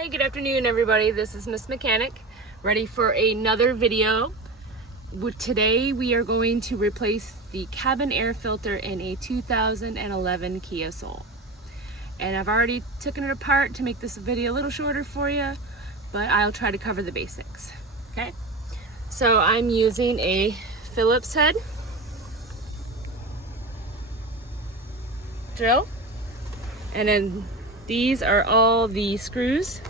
Hi, good afternoon everybody. This is Miss Mechanic, ready for another video. Today we are going to replace the cabin air filter in a 2011 Kia Soul. And I've already taken it apart to make this video a little shorter for you, but I'll try to cover the basics. Okay? So I'm using a Phillips head drill, and then these are all the screws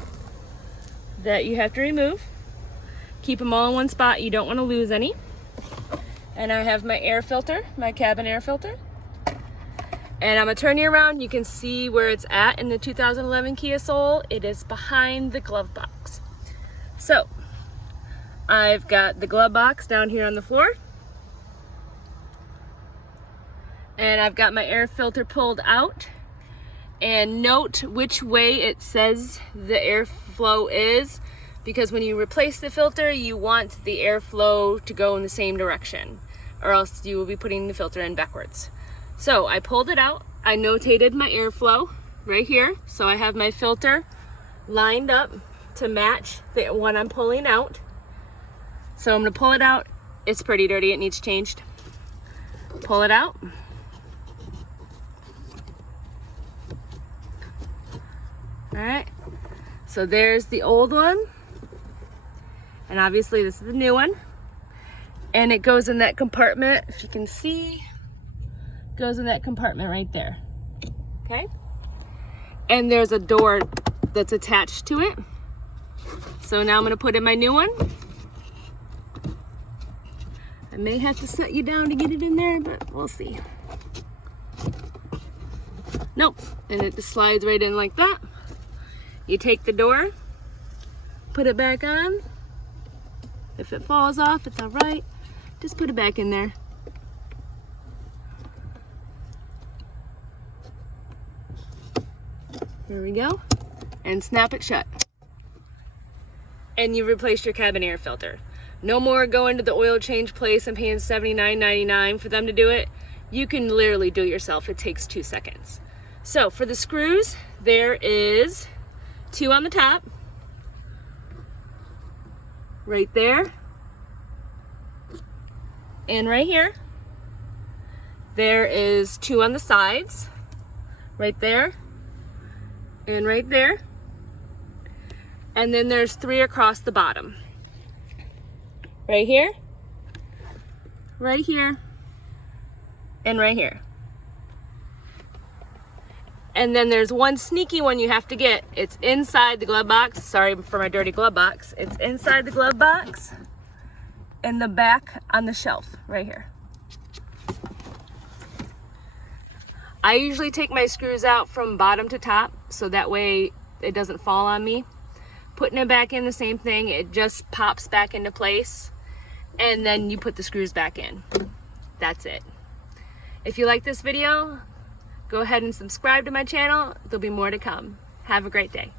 that you have to remove. Keep them all in one spot, you don't want to lose any. And I have my air filter, my cabin air filter. And I'm gonna turn you around, you can see where it's at in the 2011 Kia Soul. It is behind the glove box. So, I've got the glove box down here on the floor. And I've got my air filter pulled out. And note which way it says the airflow is, because when you replace the filter, you want the airflow to go in the same direction, or else you will be putting the filter in backwards. So I pulled it out, I notated my airflow right here, so I have my filter lined up to match the one I'm pulling out. So I'm gonna pull it out. It's pretty dirty, it needs changed. Pull it out. Alright, so there's the old one, and obviously this is the new one, and it goes in that compartment, if you can see, goes in that compartment right there, okay? And there's a door that's attached to it. So now I'm going to put in my new one. I may have to set you down to get it in there, but we'll see. Nope, and it just slides right in like that. You take the door, put it back on. If it falls off, it's all right. Just put it back in there. There we go. And snap it shut. And you replaced your cabin air filter. No more going to the oil change place and paying $79.99 for them to do it. You can literally do it yourself. It takes 2 seconds. So for the screws, there is 2 on the top, right there, and right here. There is 2 on the sides, right there, and right there. And then there's 3 across the bottom. Right here, and right here. And then there's one sneaky one you have to get. It's inside the glove box. Sorry for my dirty glove box. It's inside the glove box in the back on the shelf right here. I usually take my screws out from bottom to top so that way it doesn't fall on me. Putting it back in, the same thing. It just pops back into place and then you put the screws back in. That's it. If you like this video, go ahead and subscribe to my channel. There'll be more to come. Have a great day.